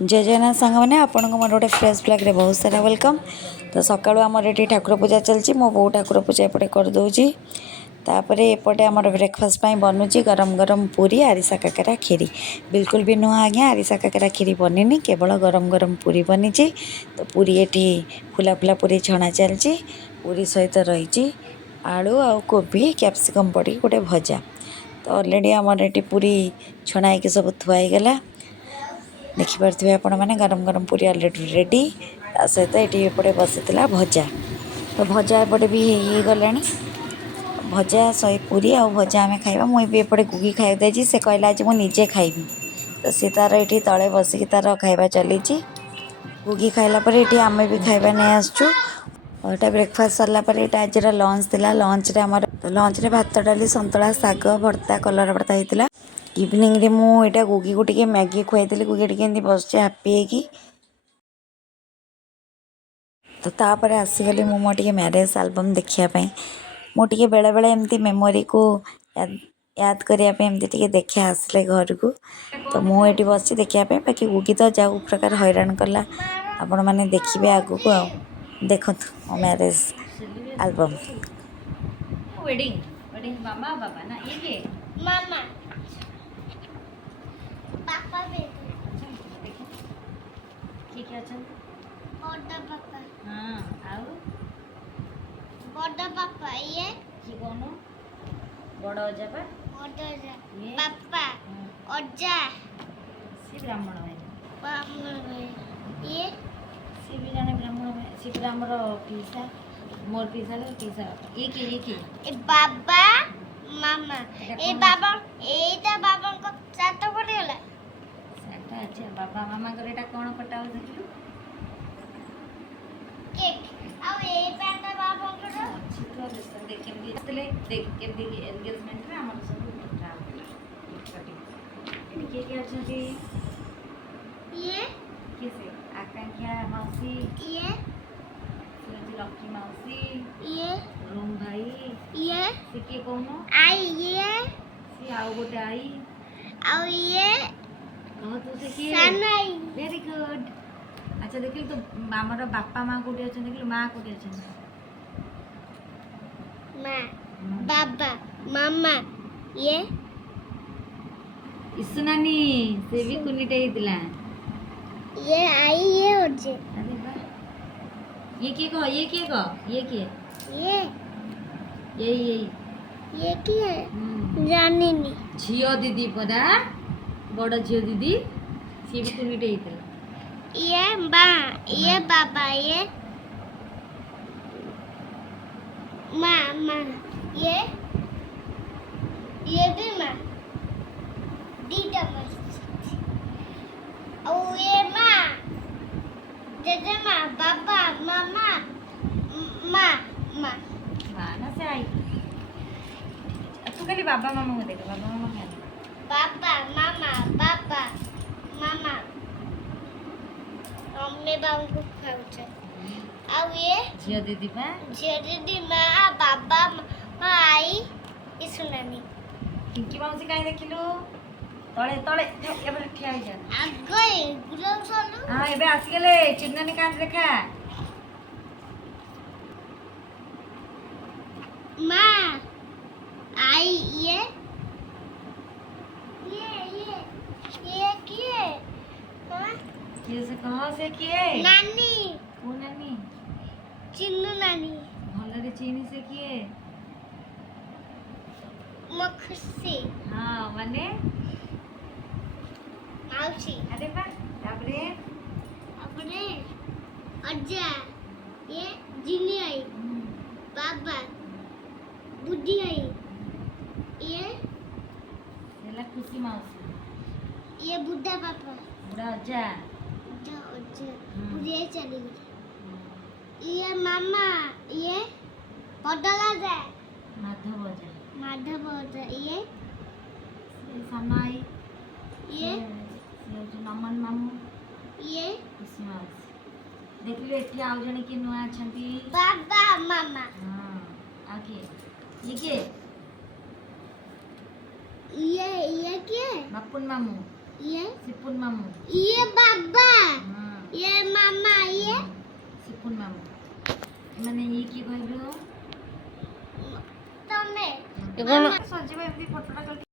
जय जगन्नाथ सांग मैंने आपण मोर गोटे फ्रेश ब्लॉग रे बहुत सारा वेलकम। तो सकाळु आमर ये ठाकुर पूजा चलची मो बो ठाकुर पूजा एपटे करदे तापर एपटे आमर ब्रेकफास्ट बनूची गरम गरम पूरी आरिसा काकरा खीरी बिल्कुल भी नुह आज्ञा आरिसा काकरा खीरी बनी केवल गरम गरम पूरी बनी। तो पूरी ये फुला फुला पूरी छणा चलची पूरी सहित रही आलू आ कोबी कैप्सिकम पड़ी गोटे भजा। तो ऑलरेडी आमर ये पूरी छणा होगी सब थुआईगला देखिपे आपण मैंने गरम गरम पूरी अलरेडी रेडी ता सहित ये एपटे बसीला भजा। तो भजा एपटे भी हो गला भजा सही पूरी आ भजा आम खाइबा मुझे एपटे गुगी खाई देजी से कहला आज मुझे खाइबी। तो सी तार ये तले बसिक तार खाइबा चली गुगी खाइला ये आम भी खाइबा नहीं आसचु। और यहाँ ब्रेकफास्ट सरला यहाँ आज लंच थी लंच रे आमर लंच रे भात डाली सतुला शाग भर्ता कलर भर्ता होता। इवनिंग रे मुझे गुगी को टिके मैगी खुआई गुगी टिके बस हैप्पी है। तो तापर आसीगली मु मो टे मैरेज एल्बम देखापी मुझे बेले बेले एमती मेमोरी को याद करने टे देखे आसले घर को। तो मुझे बस देखापी बाकी गुगी तो जाऊ प्रकार हैरान कला आपण मैंने देखिए आगु को देखु मो मैरेज एल्बम। वेडिंग वेडिंग मामा बाबा ना ये मामा पापा भी ठीक है अच्छा बड़ा पापा हाँ आउ बड़ा पापा ये की कोनो बड़ अजा पर बड़ा ये पापा अज्जा सी ब्राह्मण है बामण ये सी भी जाने ब्राह्मण है सी ब्राह्मण पीसा मोर पीसा लो पीसा ये की ए बाबा मामा ए बाबा एटा बाबा को सात पड़े गला साटा अच्छा बाबा मामा करे एटा कोन कटा हो देखलु केक आ ए पैटा बाबा को अच्छी तो देख के भी देख के भी एंगेजमेंट रे हमर सब कटिंग के अच्छा ये किसे आकांक्षा मौसी ये लक्ष्मी मौसी ये रूम भाई ये से के कोनो आई ये सी आउ गोटे आई आ ये कह तू से के सनाई वेरी गुड। अच्छा देखिल तो हमर बापा मां कोठी अछन देखिल मां कोठी अछन माँ बाबा मामा ये इसु नानी से भी कुनीटे हितला ये आई ये हो जे अरे वाह ये के ये के ये की है जानी नहीं झियो दीदी पदा बड़ झियो दीदी सी भी कुनीटे हितला ये माँ ये बाबा ये माँ ये भी माँ दीदा मस्त और ये माँ जैसे माँ बाबा मामा माँ माँ ना से आई तू खाली बाबा मामा को देख बाबा मामा क्या बाबा मामा मम्मी बाबू को खाऊचे ଆଉ ये झियो दीदी पा झियो दीदी माँ बाबा माँ आई इसुनानी पिंकी माउसी काई देखिलु तळे तळे एबे ठिया हो जा आगे गुलाब सालू हां एबे आसी गेले चिन्नानी कान देखा माँ आई ये किए हाँ किए से कहां से किए नानी को नानी चिन्नू नानी भलरे चीनी से किए मखसी हां माने माउसी अरे बा तापरे अपने अज्जा ये जिनी आई बाबा बुद्धि आई ये एला खुशी माउसी ये बुद्धा पापा बुढ़ा अज्जा जो अज्जा बुढ़िया चली गई ये मामा ये बदला जाए माधव अज्जा माधव अज्जा ये समाई ये जो नमन मामू ये खुशी माउसी देखिलु एठी आउ जने की नुआ अछंती बाबा मामा हां आके ये के ये क्या है? बापुन मामू ये सिपुन मामू ये बाबा ଟୁକୁନ ମାମୁଁ ମାନେ ଇଏ କିଏ କହିଲୁ ତମେ ସଜିବ ଏମିତି ଫଟୋଟା ଖାଲି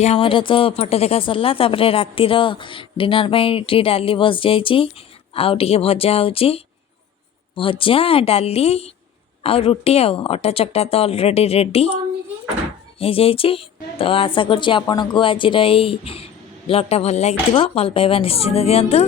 ଏଠି ଆମର ତ ଫଟୋ ଦେଖା ସରିଲା। ତାପରେ ରାତିର ଡିନର୍ ପାଇଁ ଏଠି ଡାଲି ବସିଯାଇଛି, ଆଉ ଟିକେ ଭଜା ହେଉଛି, ଭଜା ଡାଲି ଆଉ ରୁଟି, ଆଉ ଅଟା ଚକଟା ତ ଅଲରେଡ଼ି ରେଡ଼ି ହେଇଯାଇଛି। ତ ଆଶା କରୁଛି ଆପଣଙ୍କୁ ଆଜିର ଏଇ ବ୍ଲଗ୍ଟା ଭଲ ଲାଗିଥିବ। ଭଲ ପାଇବା ନିଶ୍ଚିନ୍ତ ଦିଅନ୍ତୁ।